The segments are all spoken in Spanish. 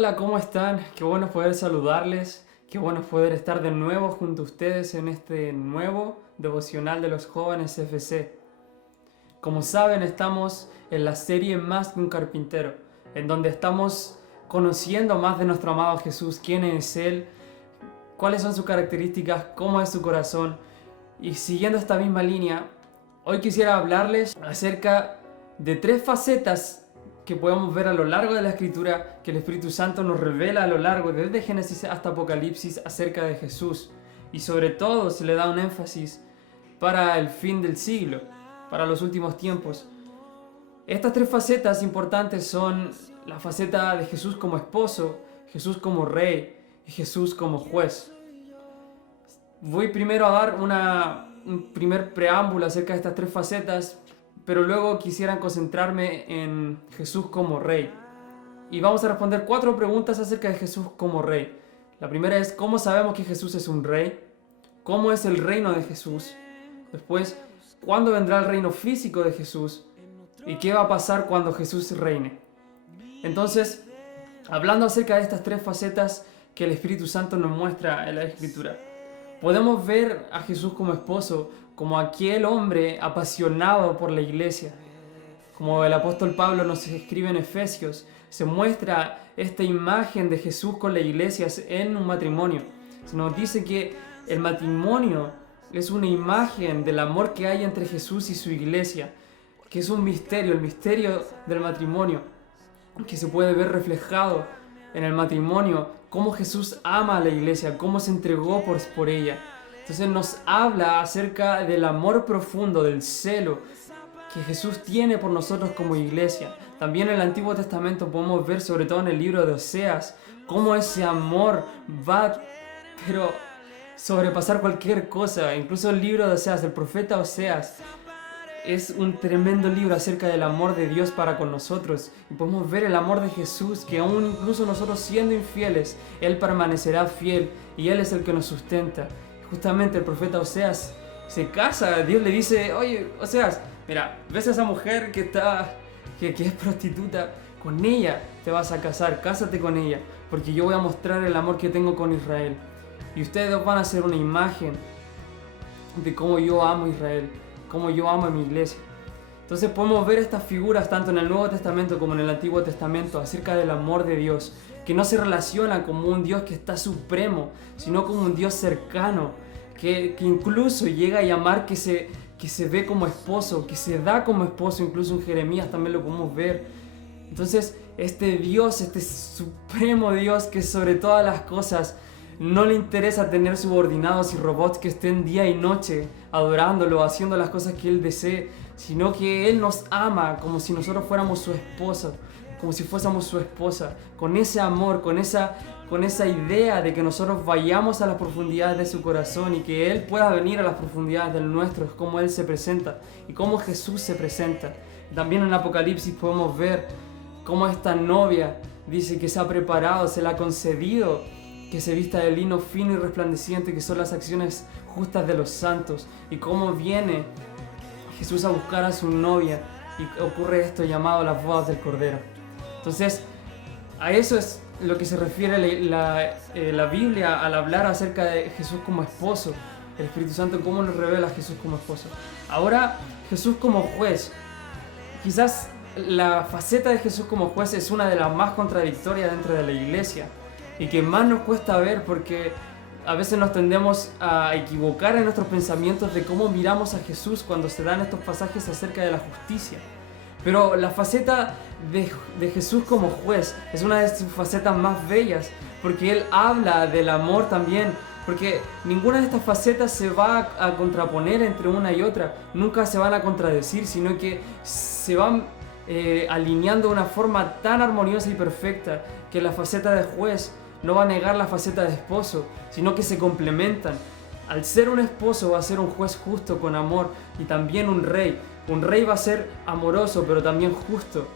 Hola, ¿cómo están? Qué bueno poder saludarles, qué bueno poder estar de nuevo junto a ustedes en este nuevo devocional de los jóvenes FC. Como saben, estamos en la serie Más que un carpintero, en donde estamos conociendo más de nuestro amado Jesús, quién es Él, cuáles son sus características, cómo es su corazón. Y siguiendo esta misma línea, hoy quisiera hablarles acerca de tres facetas que podemos ver a lo largo de la Escritura, que el Espíritu Santo nos revela a lo largo, desde Génesis hasta Apocalipsis, acerca de Jesús. Y sobre todo se le da un énfasis para el fin del siglo, para los últimos tiempos. Estas tres facetas importantes son la faceta de Jesús como esposo, Jesús como rey y Jesús como juez. Voy primero a dar un primer preámbulo acerca de estas tres facetas, pero luego quisiera concentrarme en Jesús como rey. Y vamos a responder 4 preguntas acerca de Jesús como rey. La primera es, ¿cómo sabemos que Jesús es un rey? ¿Cómo es el reino de Jesús? Después, ¿cuándo vendrá el reino físico de Jesús? ¿Y qué va a pasar cuando Jesús reine? Entonces, hablando acerca de estas tres facetas que el Espíritu Santo nos muestra en la Escritura, podemos ver a Jesús como esposo, como aquel hombre apasionado por la iglesia. Como el apóstol Pablo nos escribe en Efesios, se muestra esta imagen de Jesús con la iglesia en un matrimonio. Se nos dice que el matrimonio es una imagen del amor que hay entre Jesús y su iglesia, que es un misterio, el misterio del matrimonio, que se puede ver reflejado en el matrimonio, cómo Jesús ama a la iglesia, cómo se entregó por ella. Entonces nos habla acerca del amor profundo, del celo que Jesús tiene por nosotros como iglesia. También en el Antiguo Testamento podemos ver, sobre todo en el libro de Oseas, cómo ese amor va, pero sobrepasar cualquier cosa. Incluso el libro de Oseas, el profeta Oseas, es un tremendo libro acerca del amor de Dios para con nosotros. Y podemos ver el amor de Jesús, que aún incluso nosotros siendo infieles, Él permanecerá fiel y Él es el que nos sustenta. Justamente el profeta Oseas se casa, Dios le dice, oye, Oseas, mira, ves a esa mujer que es prostituta, con ella te vas a casar, cásate con ella, porque yo voy a mostrar el amor que tengo con Israel. Y ustedes van a ser una imagen de cómo yo amo a Israel, cómo yo amo a mi iglesia. Entonces podemos ver estas figuras tanto en el Nuevo Testamento como en el Antiguo Testamento acerca del amor de Dios, que no se relaciona como un Dios que está supremo, sino como un Dios cercano, que incluso llega a llamar que se ve como esposo, que se da como esposo, incluso en Jeremías también lo podemos ver. Entonces este Dios, este supremo Dios que sobre todas las cosas no le interesa tener subordinados y robots que estén día y noche adorándolo, haciendo las cosas que Él desee, sino que Él nos ama como si nosotros fuéramos su esposo, como si fuésemos su esposa, con ese amor, con esa idea de que nosotros vayamos a las profundidades de su corazón y que Él pueda venir a las profundidades del nuestro, es como Él se presenta y cómo Jesús se presenta. También en Apocalipsis podemos ver cómo esta novia dice que se ha preparado, se le ha concedido que se vista de lino fino y resplandeciente, que son las acciones justas de los santos, y cómo viene Jesús a buscar a su novia y ocurre esto llamado las bodas del Cordero. Entonces, a eso es lo que se refiere la Biblia al hablar acerca de Jesús como esposo, el Espíritu Santo, cómo nos revela a Jesús como esposo. Ahora, Jesús como juez. Quizás la faceta de Jesús como juez es una de las más contradictorias dentro de la iglesia y que más nos cuesta ver, porque a veces nos tendemos a equivocar en nuestros pensamientos de cómo miramos a Jesús cuando se dan estos pasajes acerca de la justicia. Pero la faceta de Jesús como juez es una de sus facetas más bellas, porque Él habla del amor también, porque ninguna de estas facetas se va a contraponer entre una y otra, nunca se van a contradecir, sino que se van alineando de una forma tan armoniosa y perfecta que la faceta de juez no va a negar la faceta de esposo, sino que se complementan. Al ser un esposo va a ser un juez justo con amor, y también un rey. Un rey va a ser amoroso pero también justo,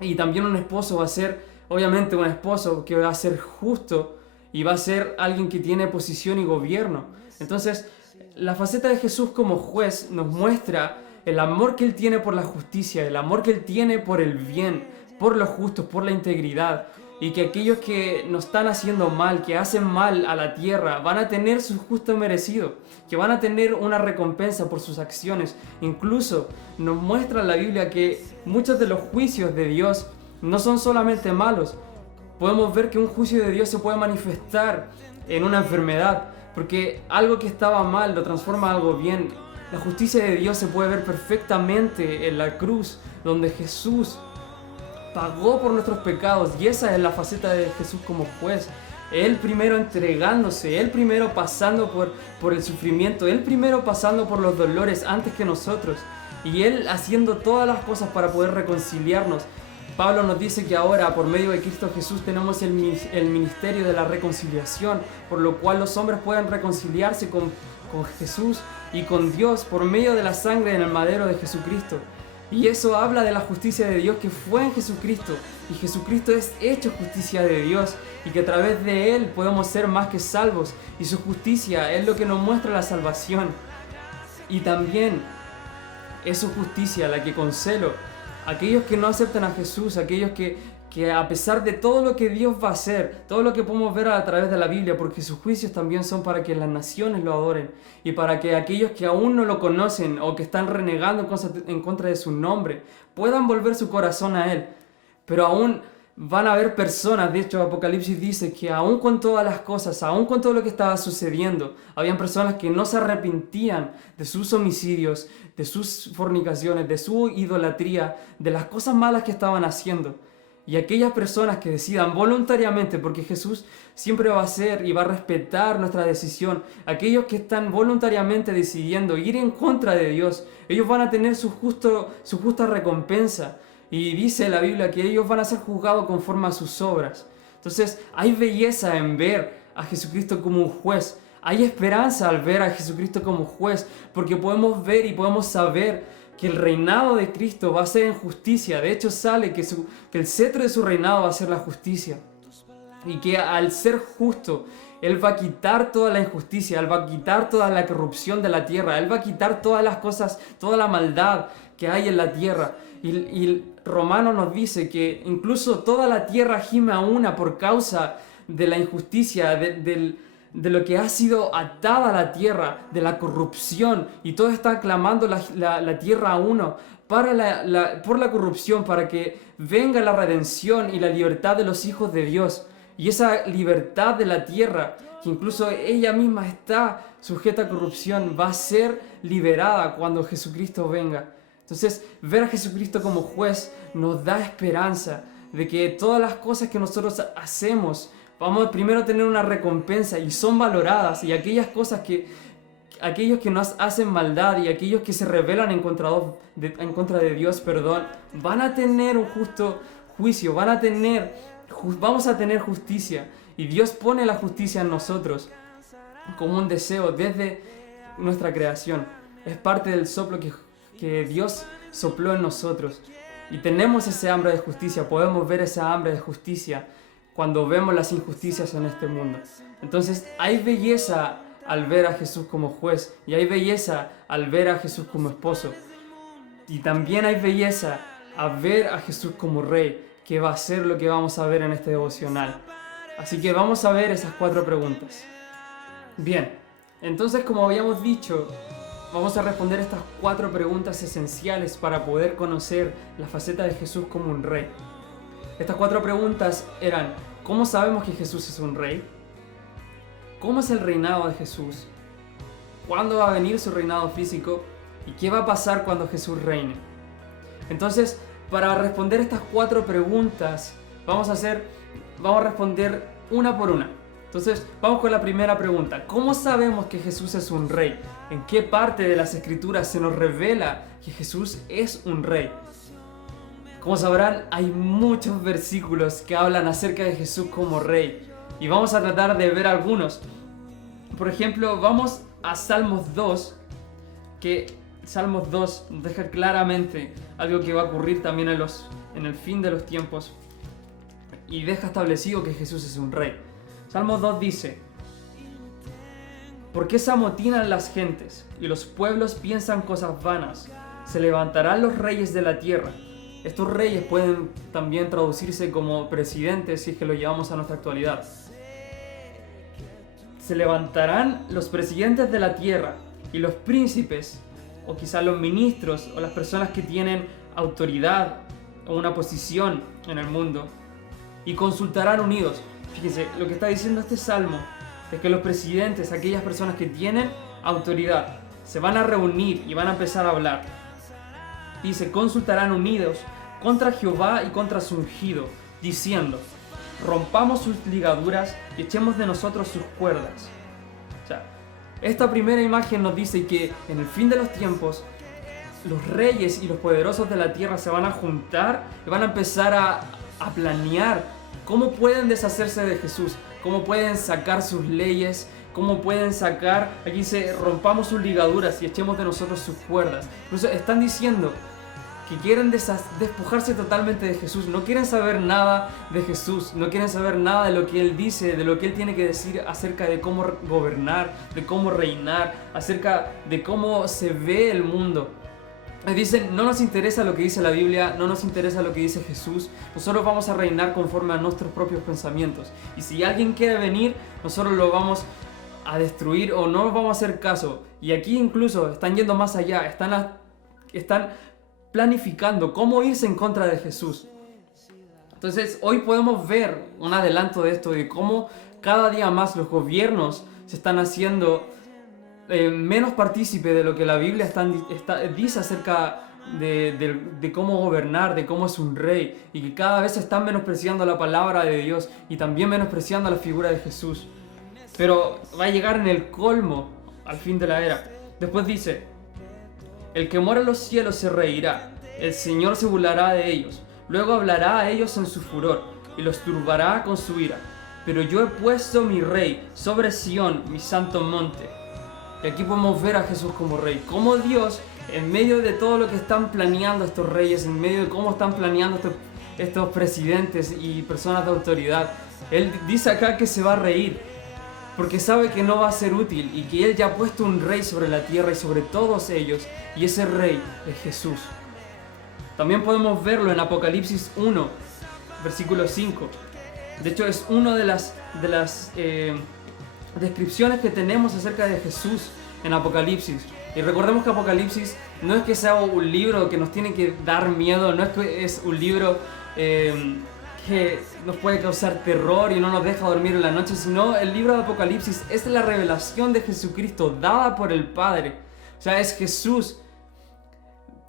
y también un esposo va a ser obviamente un esposo que va a ser justo y va a ser alguien que tiene posición y gobierno. Entonces la faceta de Jesús como juez nos muestra el amor que Él tiene por la justicia, el amor que Él tiene por el bien, por lo justo, por la integridad. y que aquellos que nos están haciendo mal, que hacen mal a la tierra, van a tener su justo merecido, que van a tener una recompensa por sus acciones. Incluso nos muestra la Biblia que muchos de los juicios de Dios no son solamente malos. Podemos ver que un juicio de Dios se puede manifestar en una enfermedad, porque algo que estaba mal lo transforma en algo bien. La justicia de Dios se puede ver perfectamente en la cruz, donde Jesús pagó por nuestros pecados, y esa es la faceta de Jesús como juez. Él primero entregándose, Él primero pasando por el sufrimiento, Él primero pasando por los dolores antes que nosotros, y Él haciendo todas las cosas para poder reconciliarnos. Pablo nos dice que ahora, por medio de Cristo Jesús, tenemos el ministerio de la reconciliación, por lo cual los hombres pueden reconciliarse con Jesús y con Dios por medio de la sangre en el madero de Jesucristo. Y eso habla de la justicia de Dios que fue en Jesucristo. Y Jesucristo es hecho justicia de Dios, y que a través de Él podemos ser más que salvos. Y su justicia es lo que nos muestra la salvación. Y también es su justicia la que con celo aquellos que no aceptan a Jesús, aquellos que a pesar de todo lo que Dios va a hacer, todo lo que podemos ver a través de la Biblia, porque sus juicios también son para que las naciones lo adoren, y para que aquellos que aún no lo conocen o que están renegando en contra de su nombre, puedan volver su corazón a Él. Pero aún van a haber personas, de hecho Apocalipsis dice que aún con todas las cosas, aún con todo lo que estaba sucediendo, habían personas que no se arrepentían de sus homicidios, de sus fornicaciones, de su idolatría, de las cosas malas que estaban haciendo. Y aquellas personas que decidan voluntariamente, porque Jesús siempre va a hacer y va a respetar nuestra decisión, aquellos que están voluntariamente decidiendo ir en contra de Dios, ellos van a tener su justa recompensa. Y dice la Biblia que ellos van a ser juzgados conforme a sus obras. Entonces hay belleza en ver a Jesucristo como un juez. Hay esperanza al ver a Jesucristo como juez, porque podemos ver y podemos saber que el reinado de Cristo va a ser en justicia. De hecho sale que el cetro de su reinado va a ser la justicia. Y que al ser justo, Él va a quitar toda la injusticia, Él va a quitar toda la corrupción de la tierra, Él va a quitar todas las cosas, toda la maldad que hay en la tierra. Y Romano nos dice que incluso toda la tierra gime a una por causa de la injusticia, de lo que ha sido atada a la tierra, de la corrupción, y todos están clamando la tierra a uno por la corrupción, para que venga la redención y la libertad de los hijos de Dios. Y esa libertad de la tierra, que incluso ella misma está sujeta a corrupción, va a ser liberada cuando Jesucristo venga. Entonces, ver a Jesucristo como juez nos da esperanza de que todas las cosas que nosotros hacemos, vamos primero a tener una recompensa y son valoradas, y aquellas cosas aquellos que nos hacen maldad y aquellos que se rebelan en contra de Dios, van a tener un justo juicio, vamos a tener justicia, y Dios pone la justicia en nosotros como un deseo desde nuestra creación. Es parte del soplo que Dios sopló en nosotros, y tenemos ese hambre de justicia. Podemos ver esa hambre de justicia cuando vemos las injusticias en este mundo. Entonces hay belleza al ver a Jesús como juez, y hay belleza al ver a Jesús como esposo, y también hay belleza a ver a Jesús como rey, que va a ser lo que vamos a ver en este devocional. Así que vamos a ver esas 4 preguntas. Bien, entonces, como habíamos dicho, vamos a responder estas 4 preguntas esenciales para poder conocer la faceta de Jesús como un rey. Estas 4 preguntas eran: ¿cómo sabemos que Jesús es un rey? ¿Cómo es el reinado de Jesús? ¿Cuándo va a venir su reinado físico? ¿Y qué va a pasar cuando Jesús reine? Entonces, para responder estas 4 preguntas, vamos a responder una por una. Entonces, vamos con la primera pregunta. ¿Cómo sabemos que Jesús es un rey? ¿En qué parte de las Escrituras se nos revela que Jesús es un rey? Como sabrán, hay muchos versículos que hablan acerca de Jesús como rey, y vamos a tratar de ver algunos. Por ejemplo, vamos a Salmos 2, que Salmos 2 nos deja claramente algo que va a ocurrir también en el fin de los tiempos, y deja establecido que Jesús es un rey. Salmos 2 dice: ¿por qué se amotinan las gentes y los pueblos piensan cosas vanas? Se levantarán los reyes de la tierra. Estos reyes pueden también traducirse como presidentes si es que lo llevamos a nuestra actualidad. Se levantarán los presidentes de la tierra y los príncipes, o quizás los ministros, o las personas que tienen autoridad o una posición en el mundo, y consultarán unidos. Fíjense, lo que está diciendo este salmo es que los presidentes, aquellas personas que tienen autoridad, se van a reunir y van a empezar a hablar. Dice, consultarán unidos contra Jehová y contra su ungido, diciendo, rompamos sus ligaduras y echemos de nosotros sus cuerdas. O sea, esta primera imagen nos dice que en el fin de los tiempos, los reyes y los poderosos de la tierra se van a juntar y van a empezar a planear cómo pueden deshacerse de Jesús, cómo pueden sacar sus leyes, cómo pueden sacar, aquí dice, rompamos sus ligaduras y echemos de nosotros sus cuerdas. Incluso están diciendo que quieren despojarse totalmente de Jesús, no quieren saber nada de Jesús, no quieren saber nada de lo que Él dice, de lo que Él tiene que decir acerca de cómo gobernar, de cómo reinar, acerca de cómo se ve el mundo. Dicen, no nos interesa lo que dice la Biblia, no nos interesa lo que dice Jesús, nosotros vamos a reinar conforme a nuestros propios pensamientos. Y si alguien quiere venir, nosotros lo vamos a destruir o no vamos a hacer caso. Y aquí incluso están yendo más allá, están planificando cómo irse en contra de Jesús. Entonces hoy podemos ver un adelanto de esto, de cómo cada día más los gobiernos se están haciendo menos partícipe de lo que la Biblia dice acerca de cómo gobernar, de cómo es un rey, y que cada vez están menospreciando la palabra de Dios y también menospreciando la figura de Jesús. Pero va a llegar en el colmo al fin de la era. Después dice, el que mora en los cielos se reirá, el Señor se burlará de ellos, luego hablará a ellos en su furor y los turbará con su ira. Pero yo he puesto mi rey sobre Sión, mi santo monte. Y aquí podemos ver a Jesús como rey, como Dios, en medio de todo lo que están planeando estos reyes, en medio de cómo están planeando estos presidentes y personas de autoridad. Él dice acá que se va a reír, porque sabe que no va a ser útil y que Él ya ha puesto un rey sobre la tierra y sobre todos ellos, y ese rey es Jesús. También podemos verlo en Apocalipsis 1, versículo 5. De hecho, es una de las descripciones que tenemos acerca de Jesús en Apocalipsis. Y recordemos que Apocalipsis no es que sea un libro que nos tiene que dar miedo, no es que es un libro que nos puede causar terror y no nos deja dormir en la noche, sino el libro de Apocalipsis es la revelación de Jesucristo dada por el Padre. O sea, es Jesús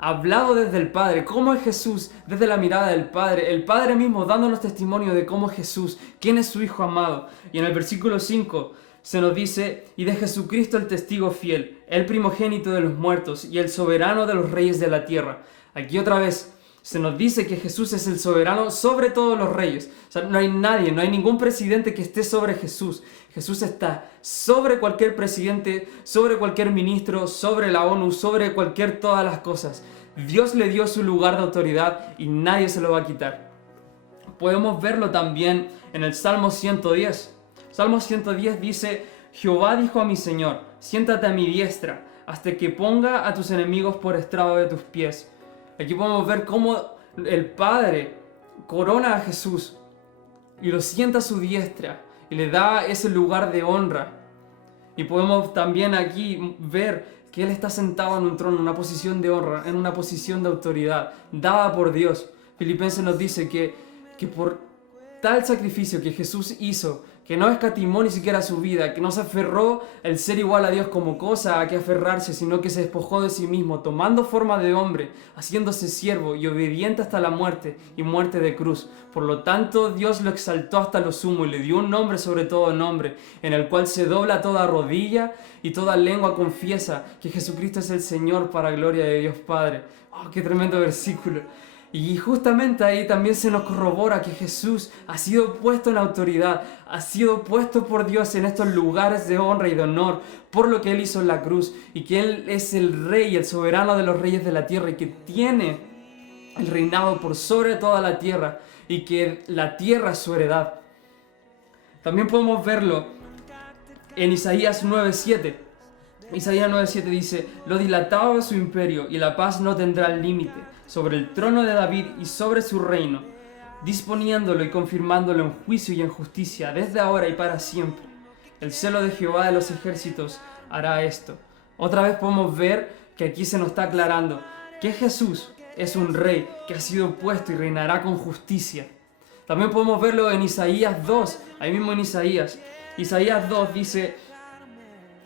hablado desde el Padre. ¿Cómo es Jesús? Desde la mirada del Padre. El Padre mismo dándonos testimonio de cómo es Jesús, quién es su Hijo amado. Y en el versículo 5 se nos dice, y de Jesucristo el testigo fiel, el primogénito de los muertos y el soberano de los reyes de la tierra. Aquí otra vez se nos dice que Jesús es el soberano sobre todos los reyes. O sea, no hay nadie, no hay ningún presidente que esté sobre Jesús. Jesús está sobre cualquier presidente, sobre cualquier ministro, sobre la ONU, sobre todas las cosas. Dios le dio su lugar de autoridad y nadie se lo va a quitar. Podemos verlo también en el Salmo 110. Salmo 110 dice, Jehová dijo a mi Señor, siéntate a mi diestra, hasta que ponga a tus enemigos por estrado de tus pies. Aquí podemos ver cómo el Padre corona a Jesús y lo sienta a su diestra y le da ese lugar de honra. Y podemos también aquí ver que Él está sentado en un trono, en una posición de honra, en una posición de autoridad, dada por Dios. Filipenses nos dice que por tal sacrificio que Jesús hizo, que no escatimó ni siquiera su vida, que no se aferró el ser igual a Dios como cosa a que aferrarse, sino que se despojó de sí mismo, tomando forma de hombre, haciéndose siervo y obediente hasta la muerte y muerte de cruz. Por lo tanto, Dios lo exaltó hasta lo sumo y le dio un nombre sobre todo nombre, en el cual se dobla toda rodilla y toda lengua confiesa que Jesucristo es el Señor para gloria de Dios Padre. ¡Oh, qué tremendo versículo! Y justamente ahí también se nos corrobora que Jesús ha sido puesto en autoridad, ha sido puesto por Dios en estos lugares de honra y de honor por lo que Él hizo en la cruz, y que Él es el Rey, el soberano de los reyes de la tierra, y que tiene el reinado por sobre toda la tierra, y que la tierra es su heredad. También podemos verlo en Isaías 9:7. Isaías 9:7 dice, lo dilatado de su imperio y la paz no tendrá límite sobre el trono de David y sobre su reino, disponiéndolo y confirmándolo en juicio y en justicia desde ahora y para siempre. El celo de Jehová de los ejércitos hará esto. Otra vez podemos ver que aquí se nos está aclarando que Jesús es un rey que ha sido puesto y reinará con justicia. También podemos verlo en Isaías 2, ahí mismo en Isaías. Isaías 2 dice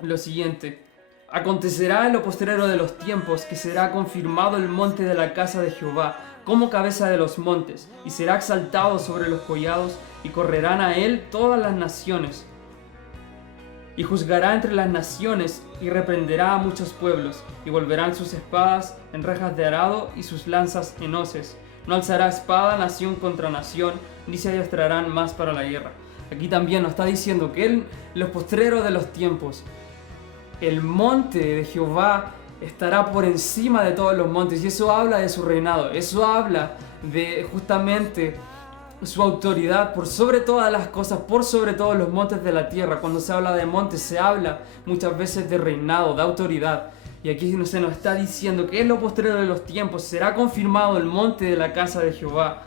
lo siguiente: acontecerá en lo postrero de los tiempos que será confirmado el monte de la casa de Jehová como cabeza de los montes, y será exaltado sobre los collados, y correrán a él todas las naciones. Y juzgará entre las naciones, y reprenderá a muchos pueblos, y volverán sus espadas en rejas de arado, y sus lanzas en hoces. No alzará espada nación contra nación, ni se adiestrarán más para la guerra. Aquí también nos está diciendo que en los postreros de los tiempos, el monte de Jehová estará por encima de todos los montes, y eso habla de su reinado, eso habla de justamente su autoridad por sobre todas las cosas, por sobre todos los montes de la tierra. Cuando se habla de montes se habla muchas veces de reinado, de autoridad, y aquí se nos está diciendo que en lo postrero de los tiempos será confirmado el monte de la casa de Jehová.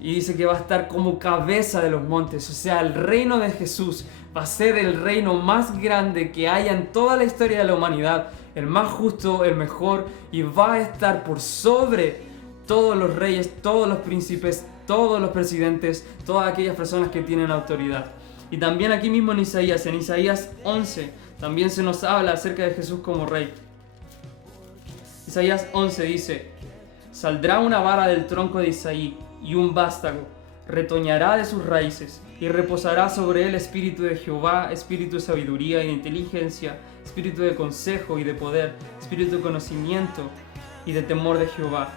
Y dice que va a estar como cabeza de los montes. O sea, el reino de Jesús va a ser el reino más grande que haya en toda la historia de la humanidad. El más justo, el mejor. Y va a estar por sobre todos los reyes, todos los príncipes, todos los presidentes, todas aquellas personas que tienen autoridad. Y también aquí mismo en Isaías 11, también se nos habla acerca de Jesús como rey. Isaías 11 dice: saldrá una vara del tronco de Isaí, y un vástago retoñará de sus raíces, y reposará sobre él espíritu de Jehová, espíritu de sabiduría y de inteligencia, espíritu de consejo y de poder, espíritu de conocimiento y de temor de Jehová.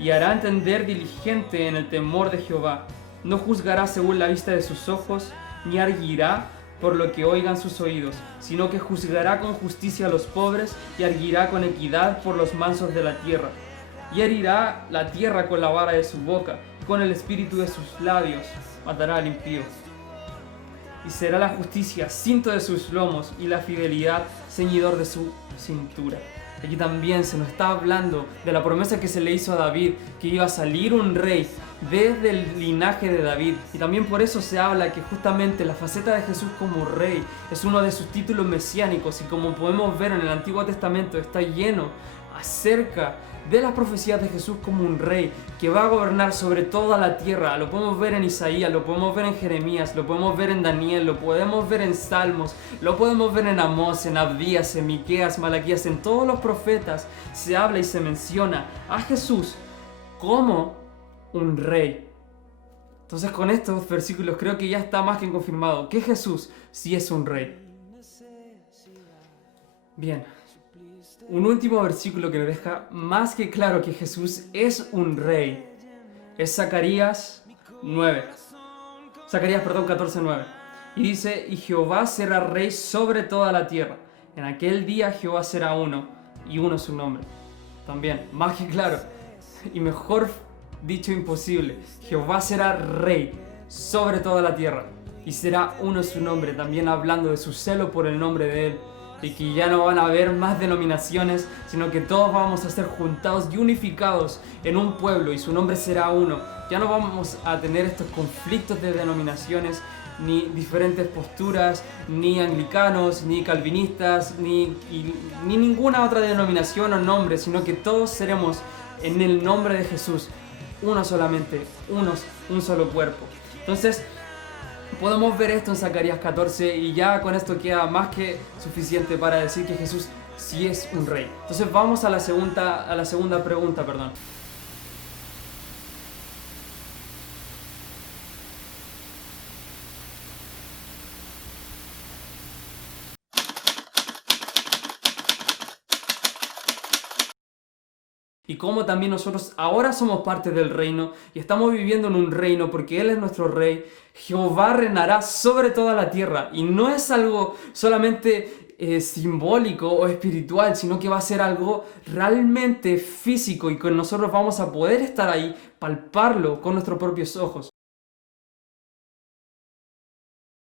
Y hará entender diligente en el temor de Jehová. No juzgará según la vista de sus ojos, ni arguirá por lo que oigan sus oídos, sino que juzgará con justicia a los pobres, y arguirá con equidad por los mansos de la tierra. Y herirá la tierra con la vara de su boca, con el espíritu de sus labios matará al impío. Y será la justicia cinto de sus lomos, y la fidelidad ceñidor de su cintura. Aquí también se nos está hablando de la promesa que se le hizo a David, que iba a salir un rey desde el linaje de David. Y también por eso se habla que justamente la faceta de Jesús como rey es uno de sus títulos mesiánicos, y como podemos ver en el Antiguo Testamento está lleno acerca de las profecías de Jesús como un rey que va a gobernar sobre toda la tierra. Lo podemos ver en Isaías, lo podemos ver en Jeremías, lo podemos ver en Daniel, lo podemos ver en Salmos, lo podemos ver en Amós, en Abdías, en Miqueas, Malaquías. En todos los profetas se habla y se menciona a Jesús como un rey. Entonces, con estos versículos creo que ya está más que confirmado que Jesús sí es un rey. Bien, un último versículo que nos deja más que claro que Jesús es un rey es Zacarías 14:9. Y dice: y Jehová será rey sobre toda la tierra. En aquel día Jehová será uno, y uno su nombre. También, más que claro, y mejor dicho imposible, Jehová será rey sobre toda la tierra, y será uno su nombre, también hablando de su celo por el nombre de él, y que ya no van a haber más denominaciones, sino que todos vamos a ser juntados y unificados en un pueblo, y su nombre será uno. Ya no vamos a tener estos conflictos de denominaciones, ni diferentes posturas, ni anglicanos, ni calvinistas, ni ninguna otra denominación o nombre, sino que todos seremos en el nombre de Jesús, uno solamente, un solo cuerpo. Entonces, podemos ver esto en Zacarías 14, y ya con esto queda más que suficiente para decir que Jesús sí es un rey. Entonces vamos a la segunda pregunta, perdón. Y como también nosotros ahora somos parte del reino y estamos viviendo en un reino porque Él es nuestro rey. Jehová reinará sobre toda la tierra, y no es algo solamente simbólico o espiritual, sino que va a ser algo realmente físico, y que nosotros vamos a poder estar ahí, palparlo con nuestros propios ojos.